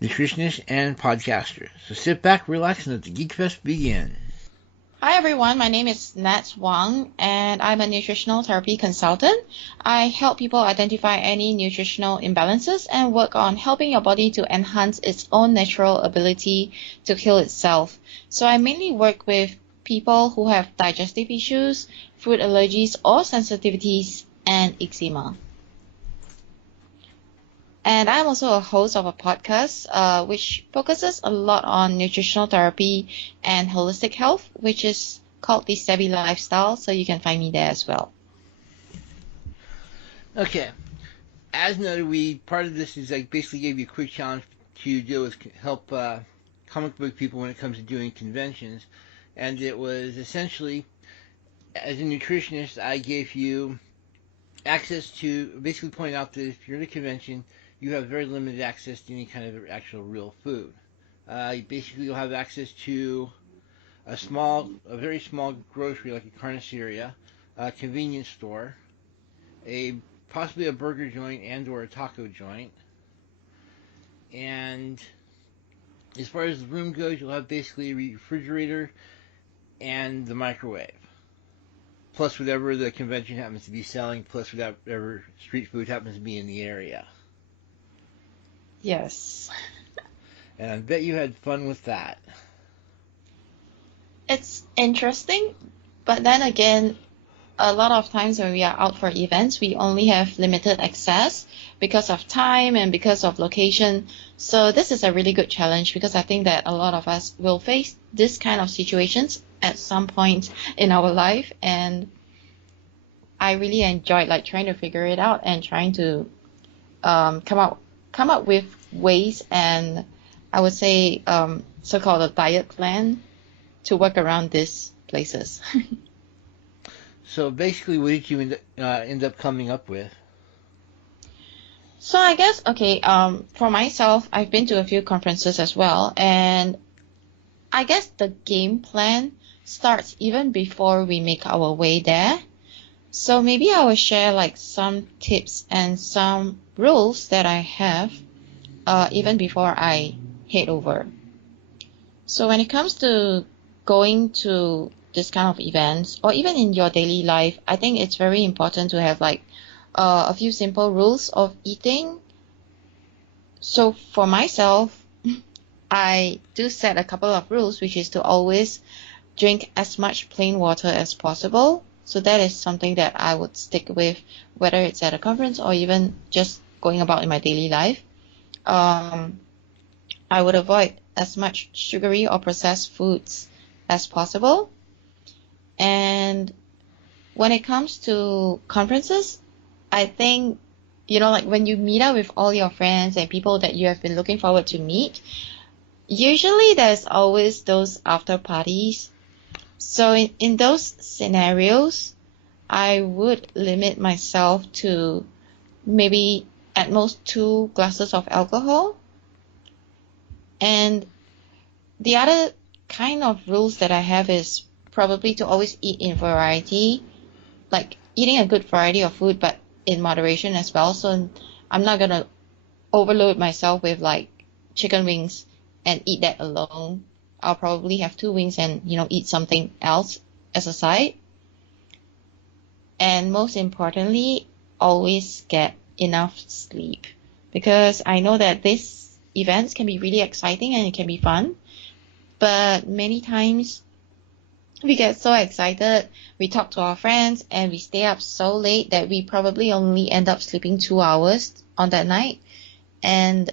nutritionist, and podcaster. So sit back, relax, and let the Geek Fest begin. Hi everyone, my name is Natx Wang and I'm a nutritional therapy consultant. I help people identify any nutritional imbalances and work on helping your body to enhance its own natural ability to heal itself. So I mainly work with people who have digestive issues, food allergies or sensitivities, and eczema. And I'm also a host of a podcast, which focuses a lot on nutritional therapy and holistic health, which is called the Savvy Lifestyle. So you can find me there as well. Okay, as noted, part of this is like basically gave you a quick challenge to do is help comic book people when it comes to doing conventions, and it was essentially as a nutritionist, I gave you access to basically point out that if you're at a convention, you have very limited access to any kind of actual real food. Basically, you'll have access to a very small grocery like a carniceria, a convenience store, a possibly a burger joint and or a taco joint, and as far as the room goes, you'll have basically a refrigerator and the microwave, plus whatever the convention happens to be selling, plus whatever street food happens to be in the area. Yes. And I bet you had fun with that. It's interesting, but then again, a lot of times when we are out for events, we only have limited access because of time and because of location. So this is a really good challenge because I think that a lot of us will face this kind of situations at some point in our life, and I really enjoyed like trying to figure it out and trying to come up with ways and I would say so-called a diet plan to work around these places. So basically, what did you end up coming up with? So I guess okay, for myself, I've been to a few conferences as well, and I guess the game plan starts even before we make our way there. So maybe I will share like some tips and some rules that I have even before I head over. So when it comes to going to this kind of events or even in your daily life, I think it's very important to have like a few simple rules of eating. So for myself, I do set a couple of rules, which is to always drink as much plain water as possible. So that is something that I would stick with, whether it's at a conference or even just going about in my daily life. Um, I would avoid as much sugary or processed foods as possible. And when it comes to conferences, I think, like when you meet up with all your friends and people that you have been looking forward to meet, usually there's always those after parties. So in those scenarios, I would limit myself to maybe at most 2 glasses of alcohol. And the other kind of rules that I have is probably to always eat in variety, like eating a good variety of food, but in moderation as well. So I'm not gonna overload myself with like chicken wings and eat that alone. I'll probably have 2 wings and, eat something else as a side. And most importantly, always get enough sleep because I know that these events can be really exciting and it can be fun, but many times we get so excited, we talk to our friends and we stay up so late that we probably only end up sleeping 2 hours on that night. And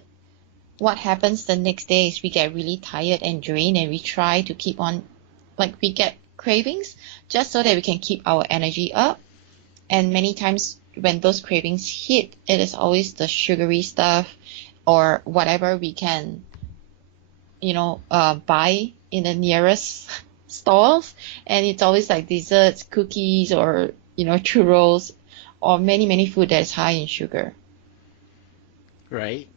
what happens the next day is we get really tired and drained and we try to keep on, like we get cravings just so that we can keep our energy up. And many times when those cravings hit, it is always the sugary stuff or whatever we can, buy in the nearest stalls. And it's always like desserts, cookies, or, churros, or many, many food that is high in sugar. Right.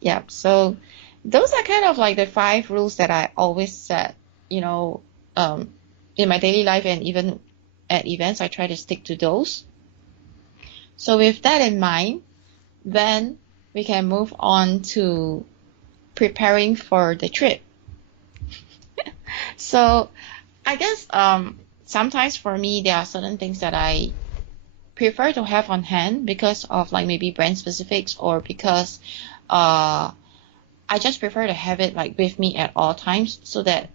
Yeah. So those are kind of like the 5 rules that I always set, you know, um, in my daily life and even at events, I try to stick to those. So with that in mind, then we can move on to preparing for the trip. So I guess sometimes for me there are certain things that I prefer to have on hand because of like maybe brand specifics or because uh I just prefer to have it like with me at all times so that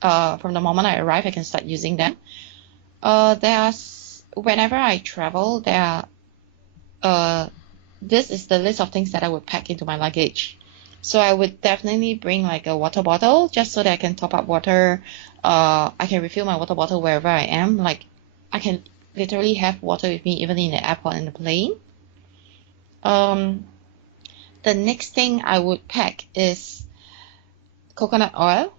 from the moment I arrive I can start using them. Whenever I travel, uh, this is the list of things that I would pack into my luggage. So I would definitely bring like a water bottle just so that I can top up water. I can refill my water bottle wherever I am. Like I can literally have water with me even in the airport and the plane. Um, the next thing I would pack is coconut oil.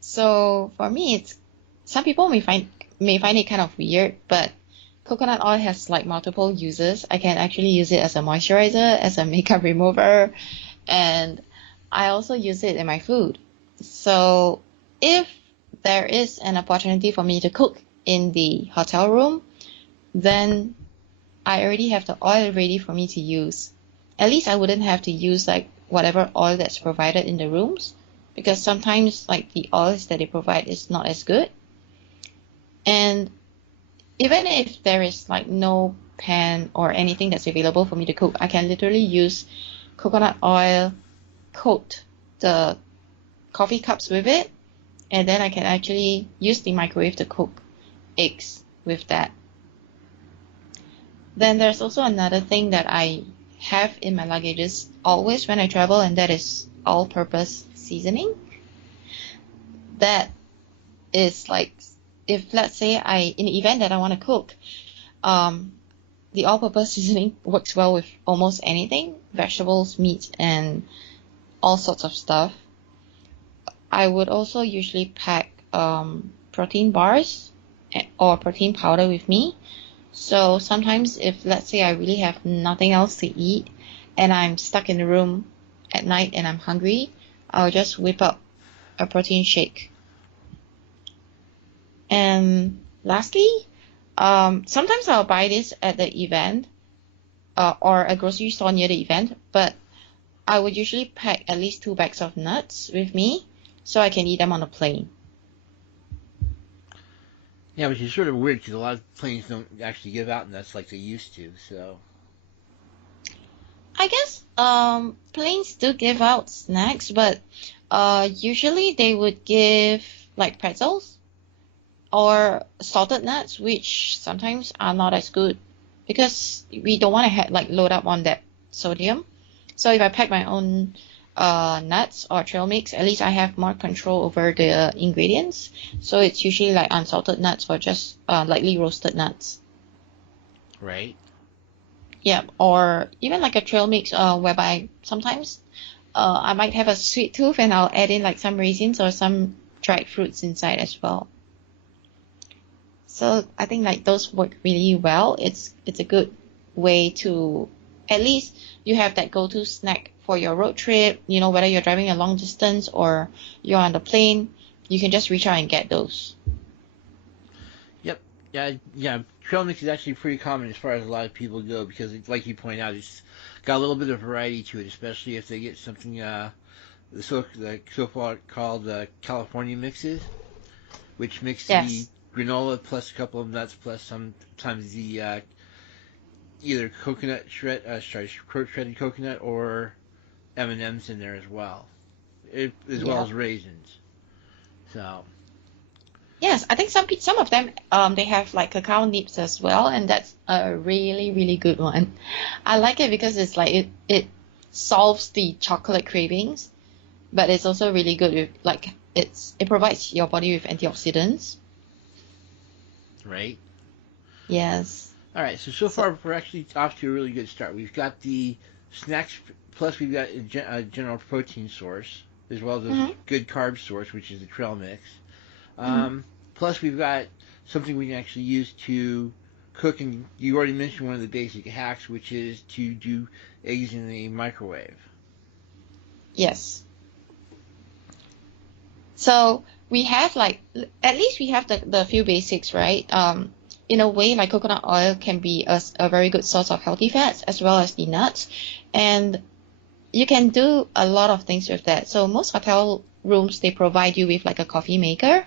So for me, it's some people may find it kind of weird, but coconut oil has like multiple uses. I can actually use it as a moisturizer, as a makeup remover, and I also use it in my food. So if there is an opportunity for me to cook in the hotel room, then I already have the oil ready for me to use. At least I wouldn't have to use like whatever oil that's provided in the rooms because sometimes like the oils that they provide is not as good. And even if there is like no pan or anything that's available for me to cook, I can literally use coconut oil, coat the coffee cups with it, and then I can actually use the microwave to cook eggs with that. Then there's also another thing that I have in my luggages always when I travel, and that is all-purpose seasoning. That is like if let's say in the event that I want to cook, um, the all-purpose seasoning works well with almost anything, vegetables, meat, and all sorts of stuff. I would also usually pack protein bars or protein powder with me. So sometimes if let's say I really have nothing else to eat and I'm stuck in the room at night and I'm hungry, I'll just whip up a protein shake. And lastly, sometimes I'll buy this at the event or a grocery store near the event, but I would usually pack at least 2 bags of nuts with me so I can eat them on the plane. Yeah, which is sort of weird because a lot of planes don't actually give out nuts like they used to. So I guess planes do give out snacks, but usually they would give like pretzels or salted nuts, which sometimes are not as good because we don't want to have like load up on that sodium. So if I pack my own nuts or trail mix, at least I have more control over the ingredients. So it's usually like unsalted nuts or just lightly roasted nuts. right. Yeah, or even like a trail mix whereby sometimes I might have a sweet tooth and I'll add in like some raisins or some dried fruits inside as well. So I think like those work really well. It's a good way to at least you have that go-to snack for your road trip, whether you're driving a long distance or you're on the plane, you can just reach out and get those. Yep. Yeah. Yeah. Trail mix is actually pretty common as far as a lot of people go because, like you point out, it's got a little bit of variety to it, especially if they get something called California mixes, which mix the Yes. granola plus a couple of nuts plus sometimes the either shredded coconut or M&Ms in there as well, as well Yeah. as raisins. So Yes, I think some of them they have like cacao nibs as well, and that's a really really good one. I like it because it's like it solves the chocolate cravings, but it's also really good with like it provides your body with antioxidants. right. Yes. All right. So So far we're actually off to a really good start. We've got the snacks plus we've got a general protein source as well as a mhm, good carb source, which is the trail mix. mhm. Plus, we've got something we can actually use to cook, and you already mentioned one of the basic hacks, which is to do eggs in the microwave. Yes. So we have like at least we have the few basics, right? In a way, like coconut oil can be a very good source of healthy fats as well as the nuts, and you can do a lot of things with that. So most hotel rooms, they provide you with like a coffee maker.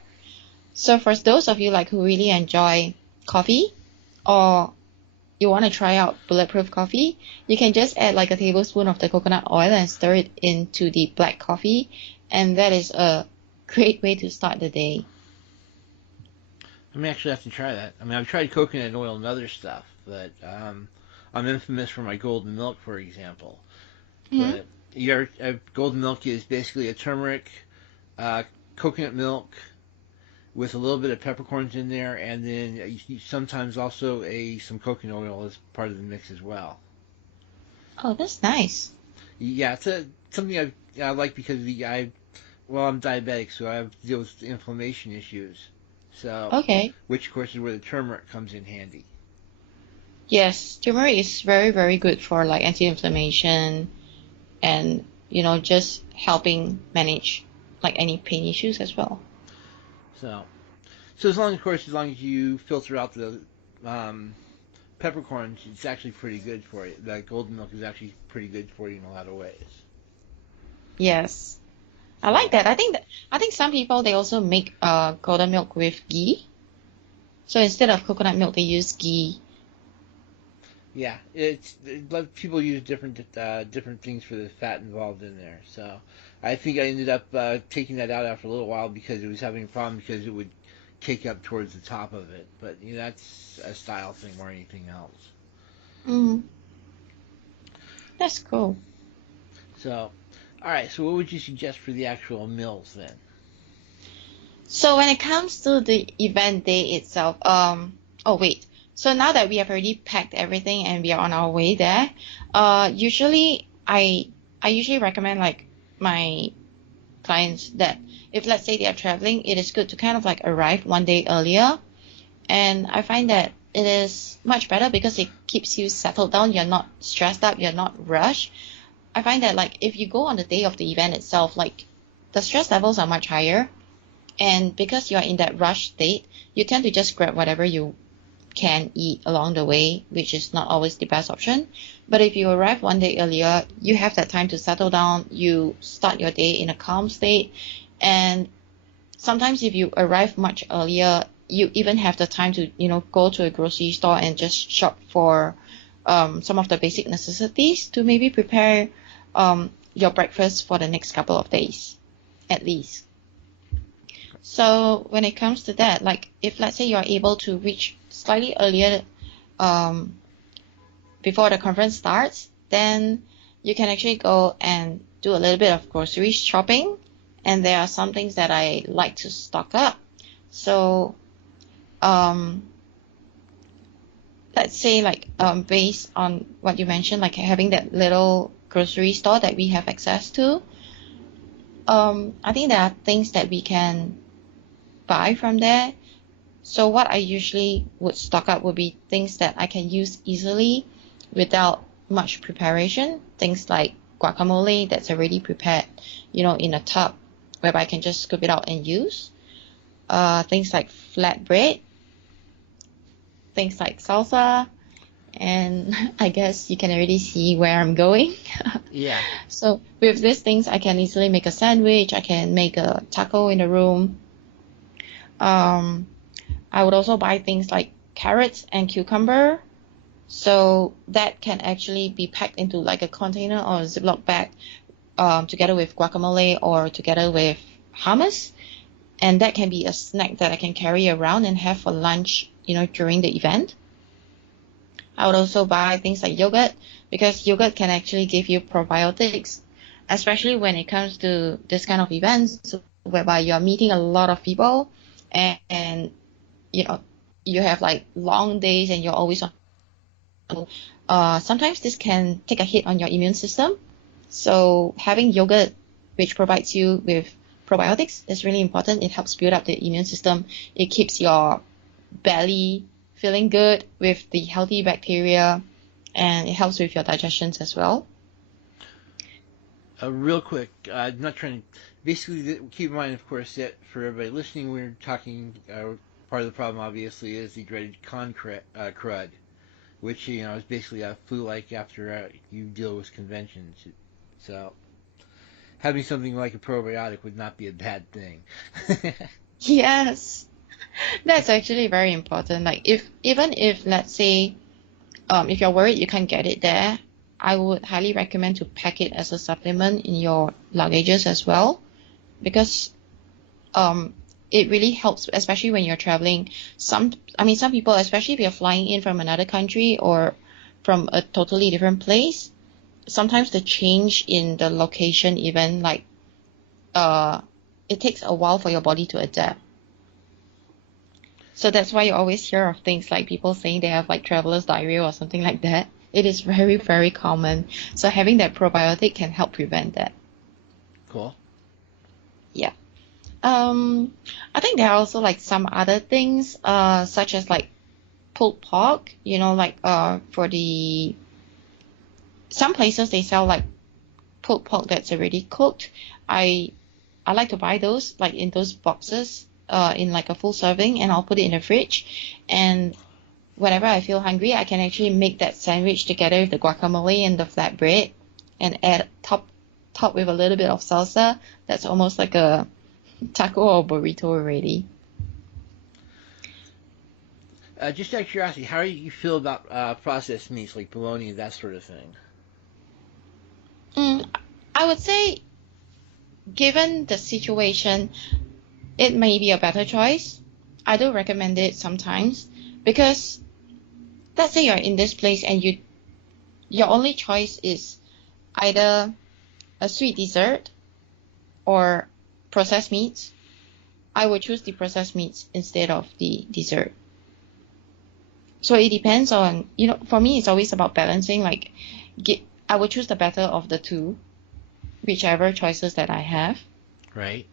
So for those of you like who really enjoy coffee, or you want to try out bulletproof coffee, you can just add like a tablespoon of the coconut oil and stir it into the black coffee, and that is a great way to start the day. I may actually have to try that. I mean, I've tried coconut oil and other stuff, but I'm infamous for my golden milk, for example. Hmm. But golden milk is basically a turmeric, uh, coconut milk with a little bit of peppercorns in there, and then sometimes also some coconut oil as part of the mix as well. Oh, that's nice. Yeah, something I like because I'm diabetic, so I have to deal with inflammation issues. So, Okay. which of course is where the turmeric comes in handy. Yes, turmeric is very, very good for like anti-inflammation and, just helping manage like any pain issues as well. So, so as long as you filter out the um, peppercorns, it's actually pretty good for you. The golden milk is actually pretty good for you in a lot of ways. Yes. I like So, that. I think some people they also make golden milk with ghee. So instead of coconut milk, they use ghee. yeah, people use different things for the fat involved in there. So, I think I ended up taking that out after a little while because it was having a problem because it would kick up towards the top of it. But that's a style thing more than anything else. Mm, that's cool. So, all right. So, what would you suggest for the actual meals then? So when it comes to the event day itself, oh wait. So now that we have already packed everything and we are on our way there, usually I usually recommend like my clients that if let's say they are traveling, it is good to kind of like arrive one day earlier. And I find that it is much better because it keeps you settled down. You're not stressed up. You're not rushed. I find that like if you go on the day of the event itself, like the stress levels are much higher. And because you are in that rush state, you tend to just grab whatever you can eat along the way, which is not always the best option. But if you arrive one day earlier, you have that time to settle down. You start your day in a calm state. And sometimes if you arrive much earlier, you even have the time to, go to a grocery store and just shop for some of the basic necessities to maybe prepare your breakfast for the next couple of days, at least. So when it comes to that, like if let's say you're able to reach slightly earlier um, before the conference starts, then you can actually go and do a little bit of grocery shopping. And there are some things that I like to stock up. So um, let's say like based on what you mentioned, like having that little grocery store that we have access to, I think there are things that we can buy from there. So what I usually would stock up would be things that I can use easily without much preparation. Things like guacamole that's already prepared, in a tub whereby I can just scoop it out and use. Things like flatbread, things like salsa, and I guess you can already see where I'm going. Yeah. So with these things, I can easily make a sandwich. I can make a taco in the room. Um, I would also buy things like carrots and cucumber. So that can actually be packed into like a container or a Ziploc bag together with guacamole or together with hummus. And that can be a snack that I can carry around and have for lunch, during the event. I would also buy things like yogurt because yogurt can actually give you probiotics, especially when it comes to this kind of events whereby you're meeting a lot of people and you know you have like long days and you're always on. Sometimes this can take a hit on your immune system. So having yogurt, which provides you with probiotics, is really important. It helps build up the immune system. It keeps your belly feeling good with the healthy bacteria, and it helps with your digestions as well. Real quick, I'm not trying to. Basically, keep in mind, of course, that for everybody listening, we're talking. Part of the problem, obviously, is the dreaded crud, which is basically a flu-like after you deal with conventions. So having something like a probiotic would not be a bad thing. Yes, that's actually very important. Like if even if let's say if you're worried you can't get it there, I would highly recommend to pack it as a supplement in your luggages as well because um it really helps, especially when you're traveling. Some people, especially if you're flying in from another country or from a totally different place, sometimes the change in the location even like uh it takes a while for your body to adapt. So that's why you always hear of things like people saying they have like traveler's diarrhea or something like that. It is very, very common. So having that probiotic can help prevent that. Cool. Yeah. I think there are also like some other things, such as like pulled pork, like for the some places they sell like pulled pork that's already cooked. I I like to buy those like in those boxes, in like a full serving, and I'll put it in the fridge. And whenever I feel hungry, I can actually make that sandwich together with the guacamole and the flatbread, and add top with a little bit of salsa. That's almost like a taco or burrito already. Just out of curiosity, how do you feel about processed meats like bologna and that sort of thing? Mm, I would say, given the situation, it may be a better choice. I do recommend it sometimes because let's say you're in this place and your only choice is either a sweet dessert or processed meats. I would choose the processed meats instead of the dessert. So it depends on, for me, it's always about balancing. Like, I would choose the better of the two, whichever choices that I have. Right.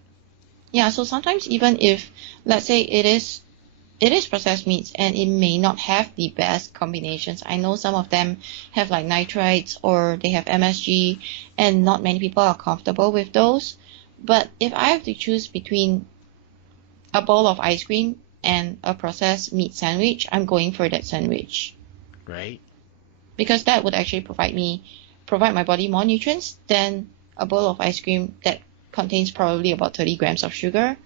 Yeah, so sometimes even if, let's say it is processed meats and it may not have the best combinations. I know some of them have like nitrites or they have MSG, and not many people are comfortable with those. But if I have to choose between a bowl of ice cream and a processed meat sandwich, I'm going for that sandwich Right. because that would actually provide my body more nutrients than a bowl of ice cream that contains probably about 30 grams of sugar.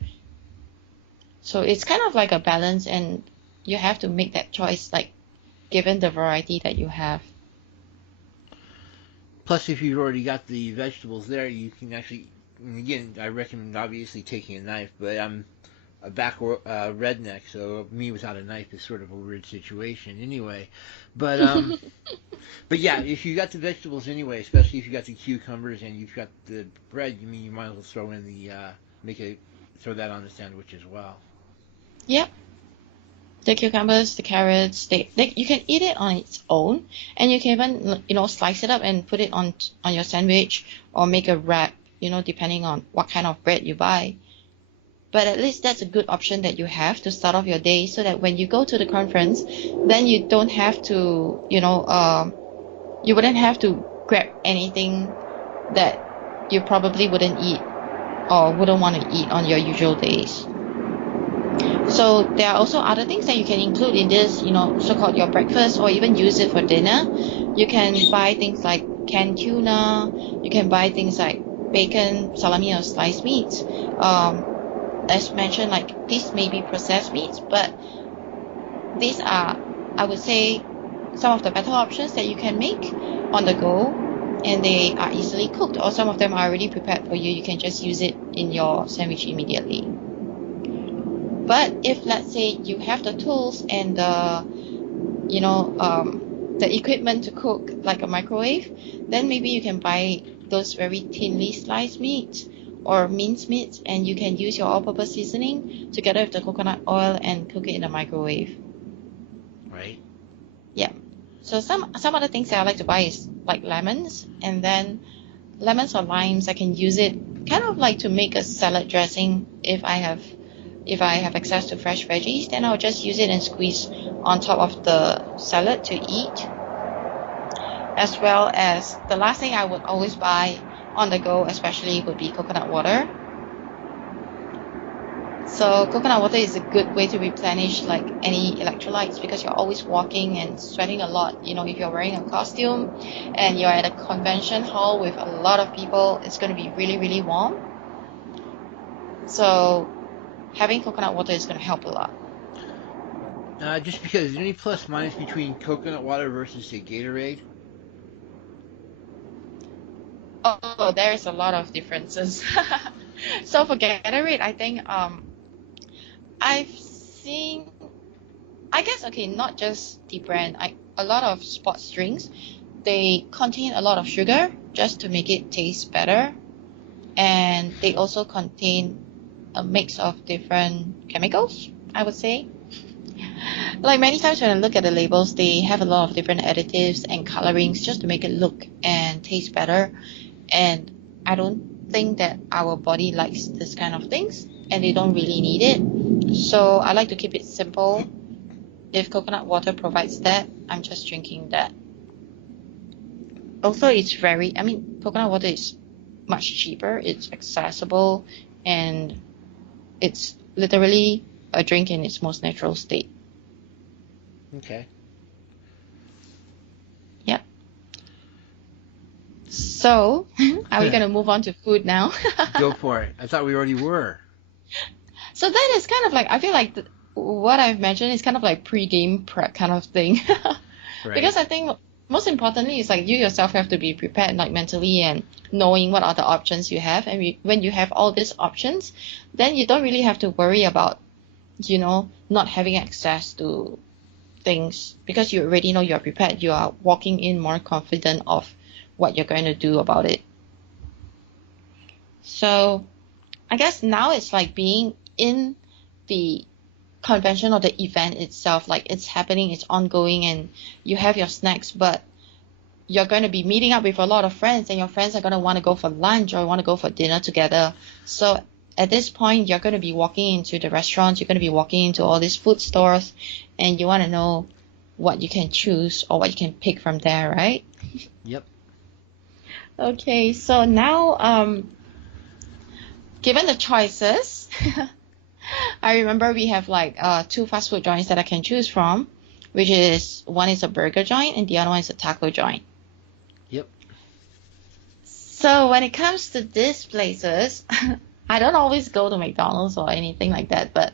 So it's kind of like a balance, and you have to make that choice, like given the variety that you have. Plus, if you've already got the vegetables there, you can actually. And again, I recommend obviously taking a knife, but I'm a redneck, so me without a knife is sort of a weird situation anyway. But but yeah, if you got the vegetables anyway, especially if you got the cucumbers and you've got the bread, you might as well throw in the make a throw that on the sandwich as well. Yep, the cucumbers, the carrots, you can eat it on its own, and you can even slice it up and put it on your sandwich or make a wrap, depending on what kind of bread you buy. But at least that's a good option that you have to start off your day, so that when you go to the conference, then you don't have to, you wouldn't have to grab anything that you probably wouldn't eat or wouldn't want to eat on your usual days. So there are also other things that you can include in this, so-called your breakfast, or even use it for dinner. You can buy things like canned tuna. You can buy things like bacon, salami, or sliced meats. As mentioned, like these may be processed meats, but these are, I would say, some of the better options that you can make on the go, and they are easily cooked, or some of them are already prepared for you. You can just use it in your sandwich immediately. But if let's say you have the tools and the equipment to cook, like a microwave, then maybe you can buy those very thinly sliced meats or minced meats, and you can use your all-purpose seasoning together with the coconut oil and cook it in the microwave. Right. Yeah. So some other things that I like to buy is like lemons, and then lemons or limes, I can use it kind of like to make a salad dressing. If I have access to fresh veggies, then I'll just use it and squeeze on top of the salad to eat. As well as the last thing I would always buy on the go, especially, would be coconut water. So coconut water is a good way to replenish like any electrolytes because you're always walking and sweating a lot. You know, if you're wearing a costume and you're at a convention hall with a lot of people, it's going to be really, really warm. So having coconut water is going to help a lot. Just because, is there any plus minus between coconut water versus say Gatorade? Oh, there's a lot of differences. So for Gatorade, I think I've seen, I guess, okay, not just the brand, a lot of sports drinks, they contain a lot of sugar just to make it taste better, and they also contain a mix of different chemicals, I would say. Like many times when I look at the labels, they have a lot of different additives and colorings just to make it look and taste better. And I don't think that our body likes this kind of things, and they don't really need it. So I like to keep it simple. If coconut water provides that, I'm just drinking that. Also, I mean, coconut water is much cheaper, it's accessible, and it's literally a drink in its most natural state. Okay. Yep. So, are we gonna move on to food now? Go for it. I thought we already were. So that is kind of like, I feel like what I've mentioned is kind of like pre-game prep kind of thing. Right. Because I think most importantly is like you yourself have to be prepared like mentally and knowing what are the options you have. And when you have all these options, then you don't really have to worry about, not having access to things because you already know you're prepared. You are walking in more confident of what you're going to do about it. So I guess now it's like being in the convention or the event itself, like it's happening, it's ongoing, and you have your snacks, but you're going to be meeting up with a lot of friends, and your friends are going to want to go for lunch or want to go for dinner together. So at this point, you're going to be walking into the restaurants, you're going to be walking into all these food stores, and you want to know what you can choose or what you can pick from there, right? Yep. Okay, so now, given the choices, I remember we have like two fast food joints that I can choose from, which is one is a burger joint and the other one is a taco joint. Yep. So when it comes to these places, I don't always go to McDonald's or anything like that, but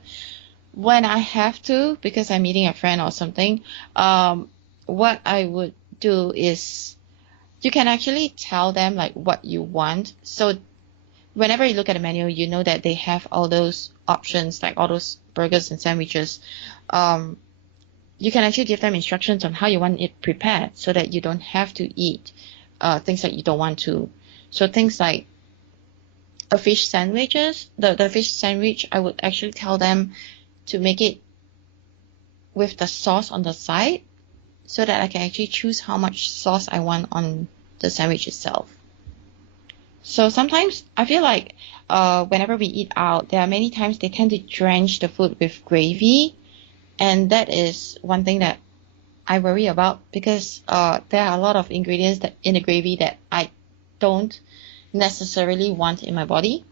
when I have to, because I'm meeting a friend or something, what I would do is you can actually tell them like what you want. So whenever you look at the menu, you know that they have all those options, like all those burgers and sandwiches. Um, you can actually give them instructions on how you want it prepared so that you don't have to eat things that you don't want to. So things like a fish sandwiches, the fish sandwich, I would actually tell them to make it with the sauce on the side so that I can actually choose how much sauce I want on the sandwich itself. So sometimes I feel like whenever we eat out, there are many times they tend to drench the food with gravy, and that is one thing that I worry about because there are a lot of ingredients that in the gravy that I don't necessarily want in my body.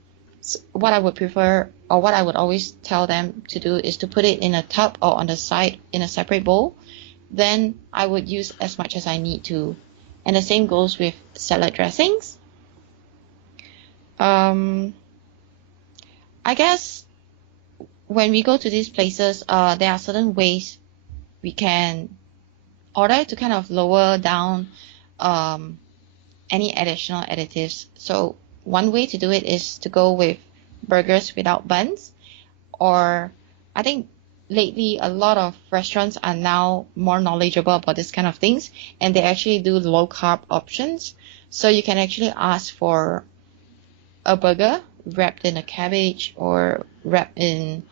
So what I would prefer or what I would always tell them to do is to put it in a tub or on the side in a separate bowl. Then I would use as much as I need to. And the same goes with salad dressings. Um, I guess when we go to these places, there are certain ways we can order to kind of lower down um, any additional additives. So one way to do it is to go with burgers without buns, or I think lately a lot of restaurants are now more knowledgeable about this kind of things, and they actually do low carb options. So you can actually ask for a burger wrapped in a cabbage or wrapped in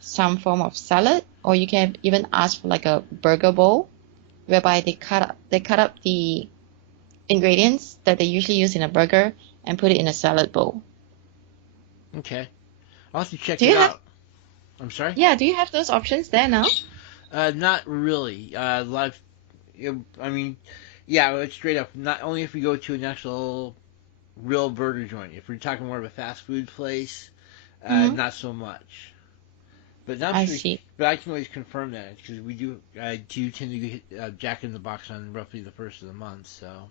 some form of salad, or you can even ask for like a burger bowl whereby they cut up the ingredients that they usually use in a burger and put it in a salad bowl. Okay. I'll have to check Do it you have out. I'm sorry? Yeah, do you have those options there now? Not really. Live. I mean, yeah, it's straight up. Not only if we go to an actual real burger joint. If we're talking more of a fast food place, Hmm. not so much. But I'm I sure, see. but I can always confirm that because I do tend to get Jack in the Box on roughly the first of the month, so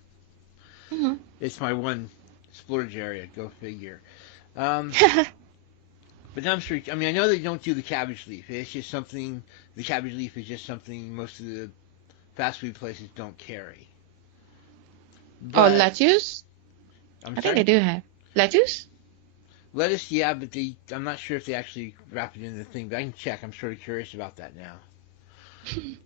Hmm. it's my one splurge area. Go figure. Um, but I'm sure. I mean, I know they don't do the cabbage leaf. It's just something. The cabbage leaf is just something most of the fast food places don't carry. Or But lettuce? I'm I think they sorry. do have lettuce. Lettuce, yeah, but I'm not sure if they actually wrap it in the thing. But I can check. I'm sort of curious about that now.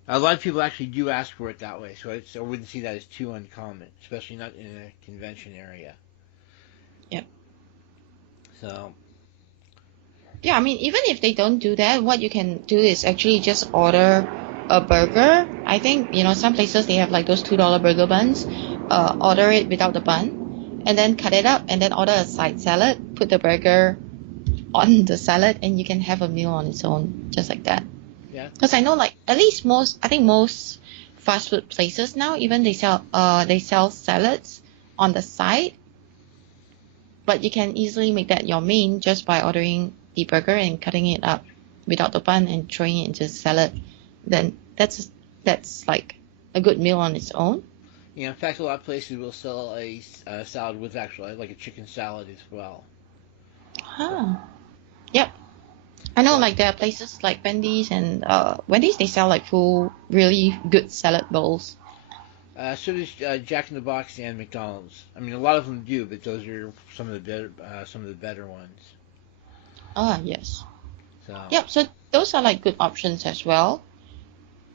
A lot of people actually do ask for it that way, so I wouldn't see that as too uncommon, especially not in a convention area. Yep. So, Yeah, I mean, even if they don't do that, what you can do is actually just order a burger. I think, some places they have like those $2 burger buns. Order it without the bun, and then cut it up, and then order a side salad. Put the burger on the salad, and you can have a meal on its own, just like that. yeah, Because I know, like, at least I think most fast food places now, even they sell salads on the side, but you can easily make that your main just by ordering the burger and cutting it up without the bun and throwing it into the salad. Then that's like a good meal on its own. yeah. In fact, a lot of places will sell a salad with actually like a chicken salad as well. So, Huh. Yep. I know, so, like, there are places like Wendy's they sell like full really good salad bowls. so does Jack in the Box and McDonald's. I mean, a lot of them do, but those are some of the better ones. Ah, yes. So, Yep, so those are like good options as well.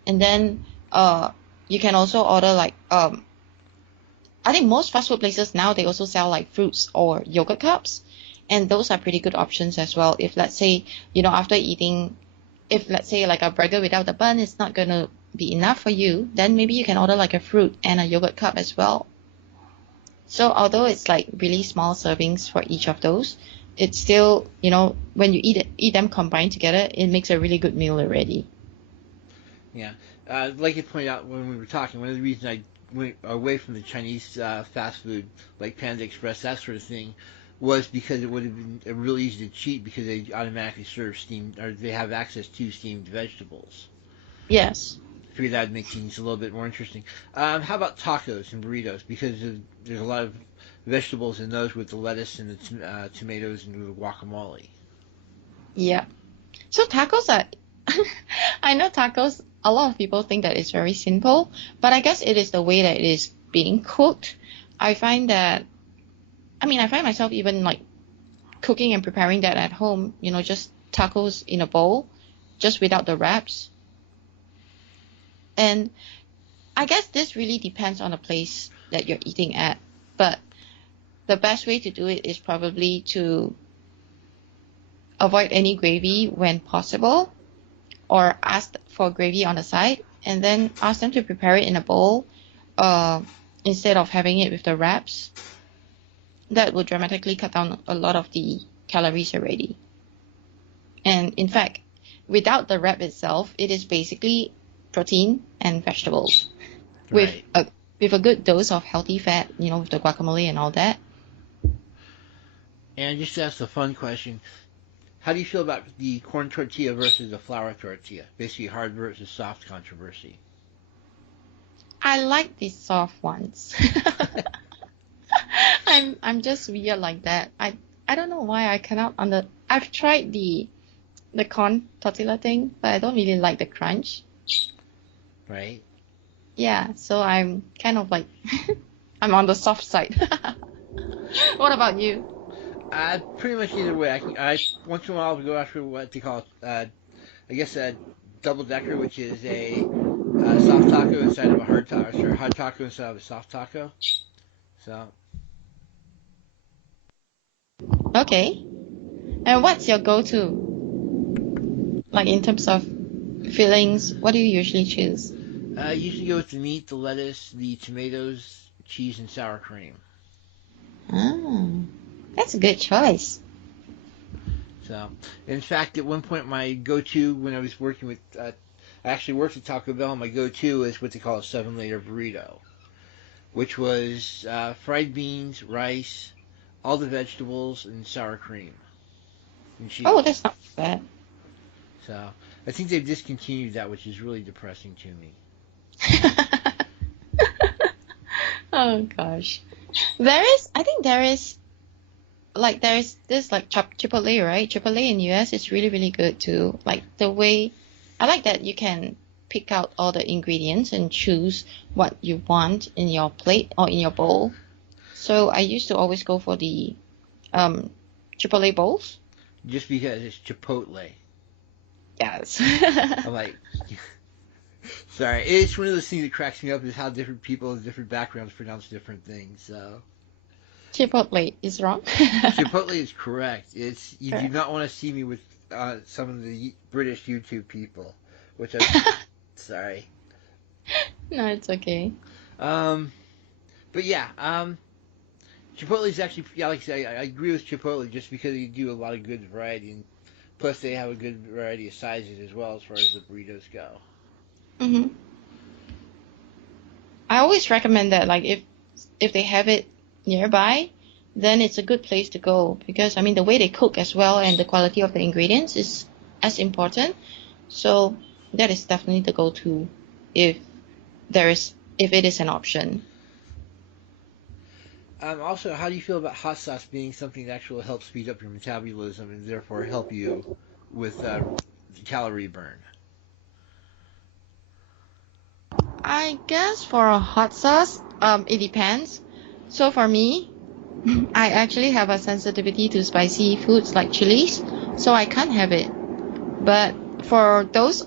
And then uh you can also order like I think most fast food places now they also sell like fruits or yogurt cups, and those are pretty good options as well. If let's say, after eating, if let's say like a burger without the bun is not gonna be enough for you, then maybe you can order like a fruit and a yogurt cup as well. So although it's like really small servings for each of those, it's still, when you eat them combined together, it makes a really good meal already. yeah, like you pointed out when we were talking, one of the reasons I went away from the Chinese fast food like Panda Express, that sort of thing, was because it would have been really easy to cheat because they automatically serve steamed or they have access to steamed vegetables. Yes. I figured that would make things a little bit more interesting. How about tacos and burritos? Because there's a lot of vegetables in those with the lettuce and the tomatoes and the guacamole. Yeah. So tacos are, I know tacos, a lot of people think that it's very simple, but I guess it is the way that it is being cooked. I find that, I find myself even like cooking and preparing that at home, just tacos in a bowl, just without the wraps. And I guess this really depends on the place that you're eating at. But the best way to do it is probably to avoid any gravy when possible, or ask for gravy on the side, and then ask them to prepare it in a bowl uh, instead of having it with the wraps. That would dramatically cut down a lot of the calories already. And in fact, without the wrap itself, it is basically protein and vegetables with Right. a good dose of healthy fat, with the guacamole and all that. And just to ask the fun question, how do you feel about the corn tortilla versus the flour tortilla? Basically, hard versus soft controversy. I like the soft ones. I'm just weird like that. I don't know why I cannot I've tried the corn tortilla thing, but I don't really like the crunch. Right. Yeah, so I'm kind of like I'm on the soft side. What about you? Pretty much either way. I once in a while go after what they call, I guess a double decker, which is a soft taco inside of a hard taco, sorry, hard taco inside of a soft taco. So Okay. And what's your go-to? Like in terms of fillings, what do you usually choose? I usually go with the meat, the lettuce, the tomatoes, cheese, and sour cream. Ah, that's a good choice. So, in fact, at one point, my go-to when I was working with, I actually worked at Taco Bell. My go-to is what they call a seven-layer burrito, which was fried beans, rice, all the vegetables, and sour cream and Oh, cheese. that's not bad. So I think they've discontinued that, which is really depressing to me. Oh gosh. I think there's this like Chipotle, right? Chipotle in US is really, really good too. Like the way, I like that you can pick out all the ingredients and choose what you want in your plate or in your bowl. So I used to always go for the um Chipotle bowls. Just because it's Chipotle. Yes. I'm like, sorry. It's one of those things that cracks me up is how different people with different backgrounds pronounce different things. So Chipotle is wrong. Chipotle is correct. It's you do Correct. not want to see me with some of the British YouTube people, which I'm sorry. No, it's okay. Um, but yeah, Chipotle is actually, yeah, like I say, I agree with Chipotle just because they do a lot of good variety, and plus they have a good variety of sizes as well as far as the burritos go. Hmm. I always recommend that, like if they have it nearby, then it's a good place to go because I mean the way they cook as well and the quality of the ingredients is as important. So that is definitely the go-to if if it is an option. Also, how do you feel about hot sauce being something that actually helps speed up your metabolism and therefore help you with calorie burn? I guess for a hot sauce, it depends. So for me, I actually have a sensitivity to spicy foods like chilies, so I can't have it. But for those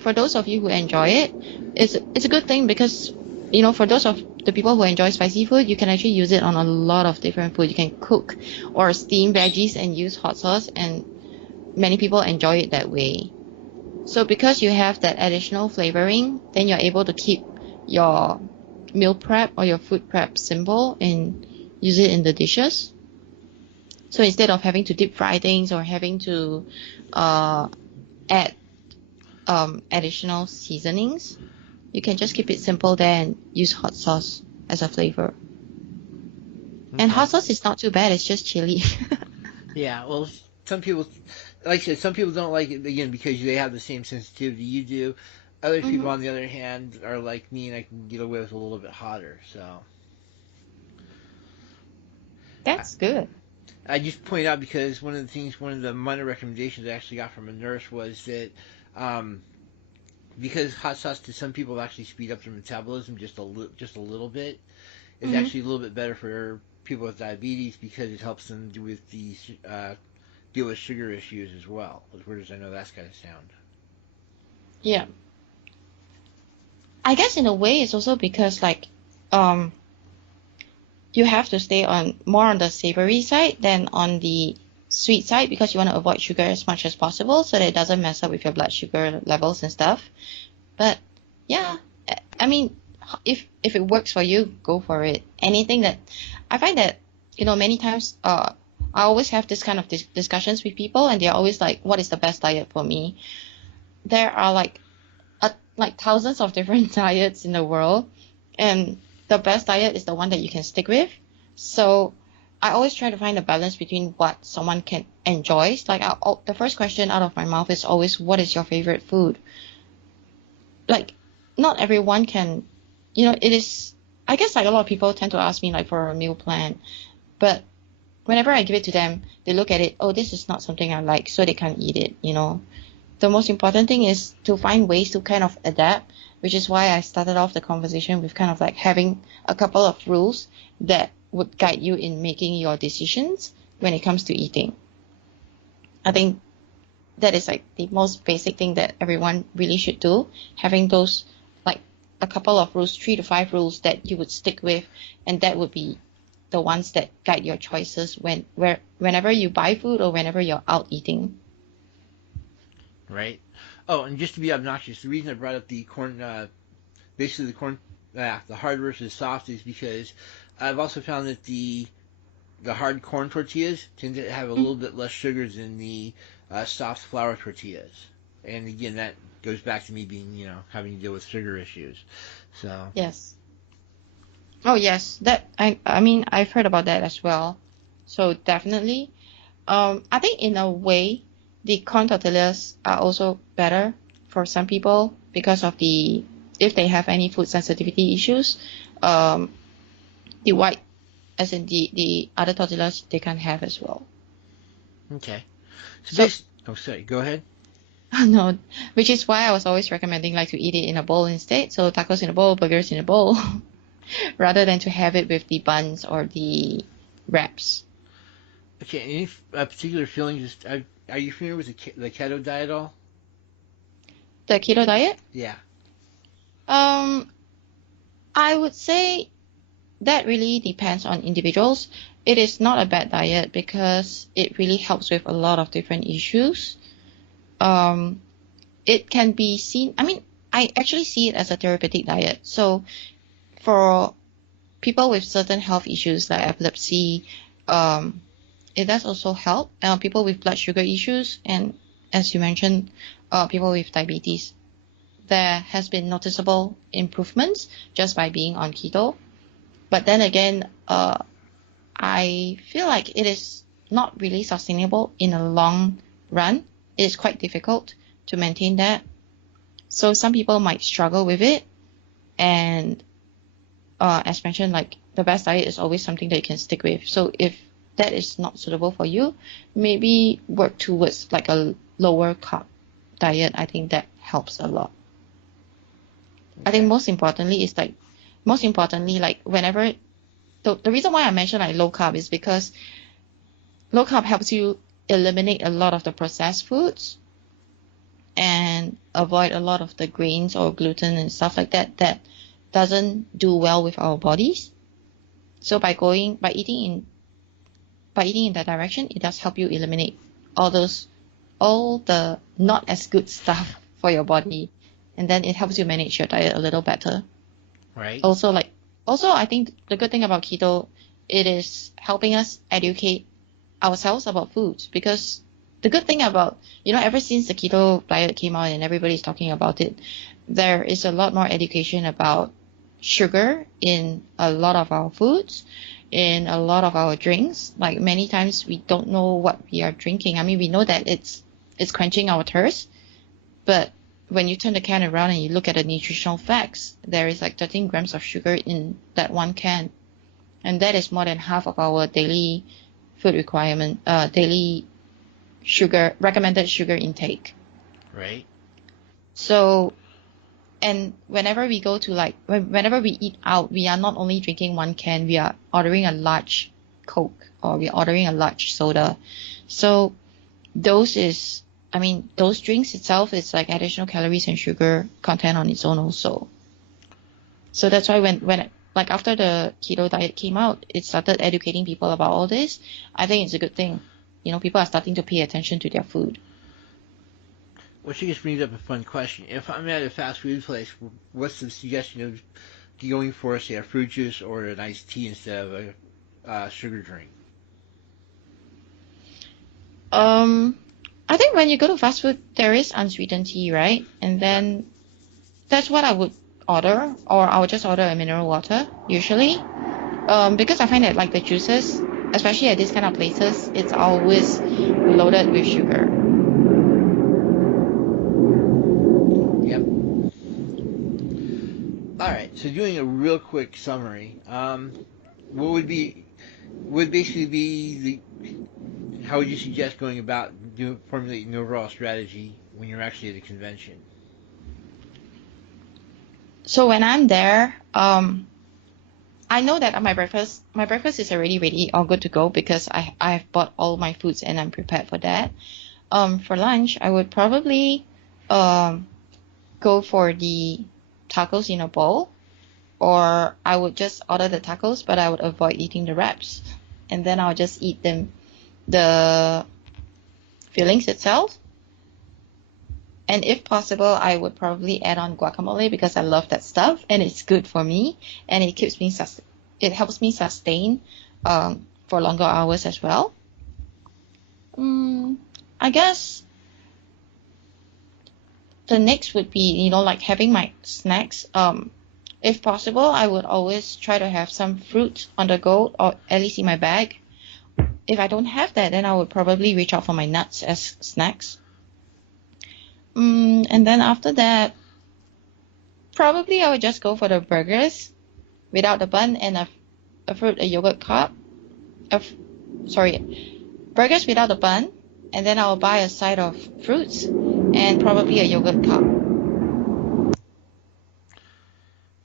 for those of you who enjoy it, it's a good thing because for those of the people who enjoy spicy food, you can actually use it on a lot of different food. You can cook or steam veggies and use hot sauce, and many people enjoy it that way. So because you have that additional flavoring, then you're able to keep your meal prep or your food prep simple and use it in the dishes. So instead of having to deep fry things or having to uh, add additional seasonings, you can just keep it simple there and use hot sauce as a flavor. And Okay. hot sauce is not too bad, it's just chili. Yeah, well, some people, like I said, some people don't like it again because they have the same sensitivity you do. Other people, Hmm. on the other hand, are like me and I can get away with a little bit hotter. So I, That's good. I just point out because one of the minor recommendations I actually got from a nurse was that um, because hot sauce to some people actually speed up their metabolism just a little bit, it's Hmm. actually a little bit better for people with diabetes because it helps them do with the deal with sugar issues as well. As weird as I know that's going to sound. Yeah. I guess in a way it's also because um you have to stay on more on the savory side than on the sweet side because you want to avoid sugar as much as possible so that it doesn't mess up with your blood sugar levels and stuff. But yeah, I mean, if it works for you, go for it. Anything that I find that many times I always have this kind of discussions with people and they're always like, what is the best diet for me? There are like thousands of different diets in the world, and the best diet is the one that you can stick with. So I always try to find a balance between what someone can enjoy. Like the first question out of my mouth is always, "What is your favorite food?" Like, not everyone can, it is. I guess like a lot of people tend to ask me like for a meal plan, but whenever I give it to them, they look at it, oh, this is not something I like, so they can't eat it. The most important thing is to find ways to kind of adapt, which is why I started off the conversation with kind of like having a couple of rules that would guide you in making your decisions when it comes to eating. I think that is like the most basic thing that everyone really should do, having those like a couple of rules, 3 to 5 rules that you would stick with, and that would be the ones that guide your choices whenever you buy food or whenever you're out eating. Right? Oh, and just to be obnoxious, the reason I brought up the corn, basically the corn, the hard versus soft, is because I've also found that the hard corn tortillas tend to have a Mm. little bit less sugars than the soft flour tortillas. And again, that goes back to me being, having to deal with sugar issues. So, Yes. Oh yes, that I mean I've heard about that as well. So definitely, I think in a way the corn tortillas are also better for some people because of if they have any food sensitivity issues. The white, as in the other tortillas, they can have as well. Okay. So, Oh, sorry. Go ahead. no, which is why I was always recommending like to eat it in a bowl instead. So tacos in a bowl, burgers in a bowl, rather than to have it with the buns or the wraps. Okay. Any particular feelings? Are you familiar with the keto diet at all? The keto diet, Yeah. um, I would say that really depends on individuals. It is not a bad diet because it really helps with a lot of different issues. Um, it can be seen, I mean, I actually see it as a therapeutic diet. So for people with certain health issues like epilepsy, um, it does also help. People with blood sugar issues, and as you mentioned, people with diabetes. There has been noticeable improvements just by being on keto. But then again, I feel like it is not really sustainable in a long run. It is quite difficult to maintain that. So some people might struggle with it. And as mentioned, like the best diet is always something that you can stick with. So if that is not suitable for you, maybe work towards like a lower carb diet. I think that helps a lot. I think Okay. most importantly, like whenever the reason why I mention like low carb is because low carb helps you eliminate a lot of the processed foods and avoid a lot of the grains or gluten and stuff like that that doesn't do well with our bodies. So by eating in that direction, it does help you eliminate all the not as good stuff for your body, and then it helps you manage your diet a little better. Right. Also, also I think the good thing about keto, it is helping us educate ourselves about foods, because the good thing about, ever since the keto diet came out and everybody's talking about it, there is a lot more education about sugar in a lot of our foods, in a lot of our drinks. Like many times we don't know what we are drinking. I mean, we know that it's quenching our thirst, but when you turn the can around and you look at the nutritional facts, there is like 13 grams of sugar in that one can, and that is more than half of our daily food requirement, daily recommended sugar intake. Right. So, and whenever we go to whenever we eat out, we are not only drinking one can, we are ordering a large Coke or we're ordering a large soda. So those drinks itself is like additional calories and sugar content on its own also. So that's why when like after the keto diet came out, it started educating people about all this. I think it's a good thing. People are starting to pay attention to their food. Which just brings up a fun question. If I'm at a fast food place, what's the suggestion of going for, say, a fruit juice or an iced tea instead of a sugar drink? I think when you go to fast food, there is unsweetened tea, right? And Right. then that's what I would order, or I would just order a mineral water usually. Because I find that like the juices, especially at these kind of places, it's always loaded with sugar. Yep. All right. So doing a real quick summary, what would basically be how would you suggest going about formulating an overall strategy when you're actually at a convention? So when I'm there, I know that my breakfast is already ready or good to go because I've bought all my foods and I'm prepared for that. For lunch, I would probably um go for the tacos in a bowl, or I would just order the tacos, but I would avoid eating the wraps, and then I'll just eat the fillings itself. And if possible, I would probably add on guacamole because I love that stuff and it's good for me, and it helps me sustain for longer hours as well. Mm, I guess the next would be, like having my snacks. If possible, I would always try to have some fruit on the go, or at least in my bag. if I don't have that, then I would probably reach out for my nuts as snacks. And then after that, probably I would just go for the burgers without the bun and a fruit, a yogurt cup. Burgers without the bun, and then I'll buy a side of fruits and probably a yogurt cup.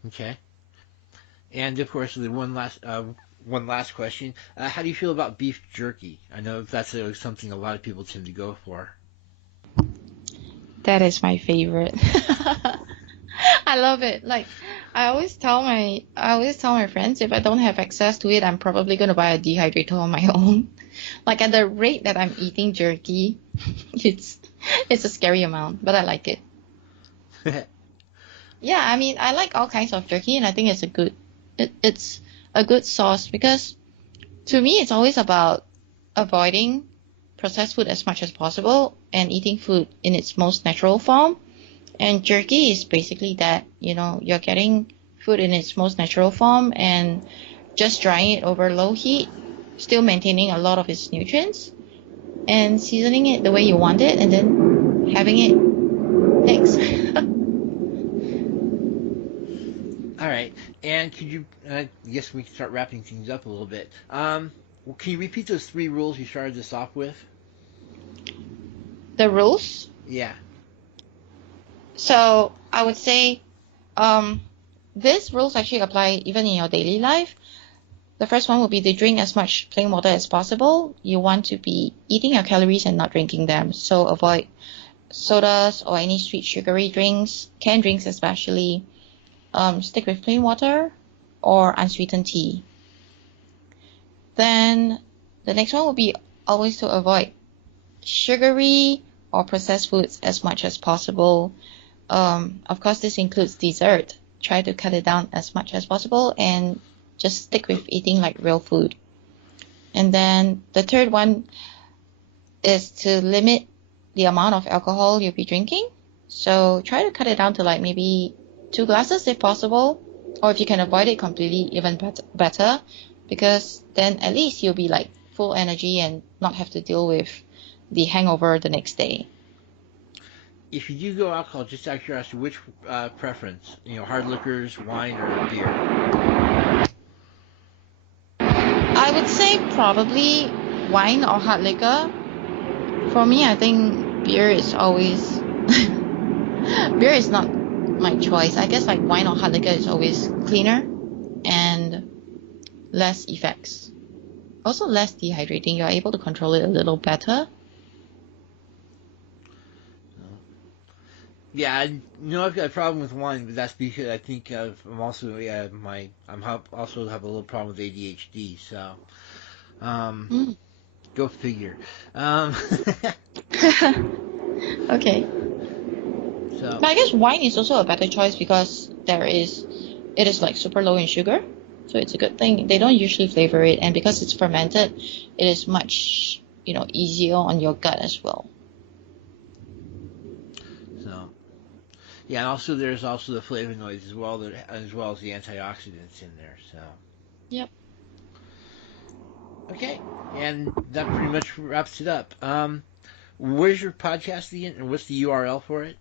Okay. And of course, the one last question: how do you feel about beef jerky? I know that's something a lot of people tend to go for. That is my favorite. I love it. Like I always tell my friends if I don't have access to it, I'm probably gonna buy a dehydrator on my own. Like at the rate that I'm eating jerky, it's a scary amount, but I like it. Yeah, I mean, I like all kinds of jerky, and I think it's a good sauce because to me, it's always about avoiding processed food as much as possible and eating food in its most natural form. And jerky is basically that, you're getting food in its most natural form and just drying it over low heat, still maintaining a lot of its nutrients, and seasoning it the way you want it, and then having it. Thanks. All right, and could you? I guess we can start wrapping things up a little bit. Well, can you repeat those 3 rules you started this off with? The rules? Yeah. So I would say these rules actually apply even in your daily life. The first one would be to drink as much plain water as possible. You want to be eating your calories and not drinking them. So avoid sodas or any sweet sugary drinks, canned drinks especially. Stick with plain water or unsweetened tea. Then the next one would be always to avoid sugary or processed foods as much as possible. Of course, this includes dessert. Try to cut it down as much as possible and just stick with eating like real food. And then the third one is to limit the amount of alcohol you'll be drinking. So try to cut it down to like maybe 2 glasses if possible, or if you can avoid it completely, even better, because then at least you'll be like full energy and not have to deal with the hangover the next day. If you do go alcohol, just out of curiosity, which preference? Hard liquors, wine, or beer? I would say probably wine or hard liquor. For me, I think beer is always beer is not my choice. I guess like wine or hard liquor is always cleaner and less effects. Also less dehydrating. You're able to control it a little better. Yeah, I've got a problem with wine, but that's because I think I'm also also have a little problem with ADHD. So, go figure. Okay. So, But I guess wine is also a better choice because it is like super low in sugar, so it's a good thing. They don't usually flavor it, and because it's fermented, it is much easier on your gut as well. So, yeah, and also there's also the flavonoids as well as the antioxidants in there. So. Yep. Okay, and that pretty much wraps it up. Where's your podcast again, and what's the URL for it?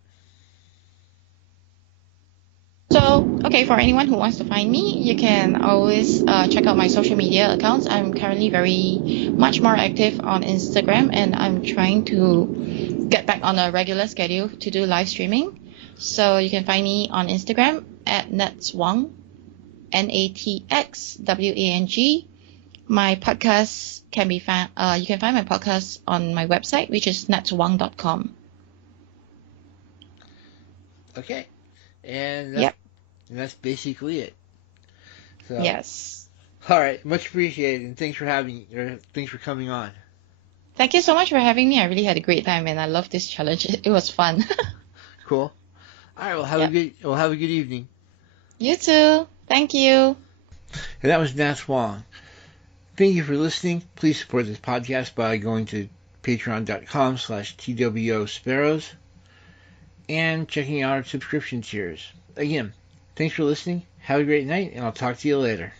So, okay, for anyone who wants to find me, you can always check out my social media accounts. I'm currently very much more active on Instagram, and I'm trying to get back on a regular schedule to do live streaming. So you can find me on Instagram at Natx Wang, Natx Wang. My podcast can be found. You can find my podcast on my website, which is natxwang.com. Okay, and Yep. that's basically it. So, Yes. all right, much appreciated, and thanks for coming on. Thank you so much for having me. I really had a great time, and I love this challenge. It was fun. Cool. All right, well have a good evening. You too. Thank you. And that was Natx Wang. Thank you for listening. Please support this podcast by going to patreon.com/TWOsparrows and checking out our subscription tiers. Again, thanks for listening. Have a great night, and I'll talk to you later.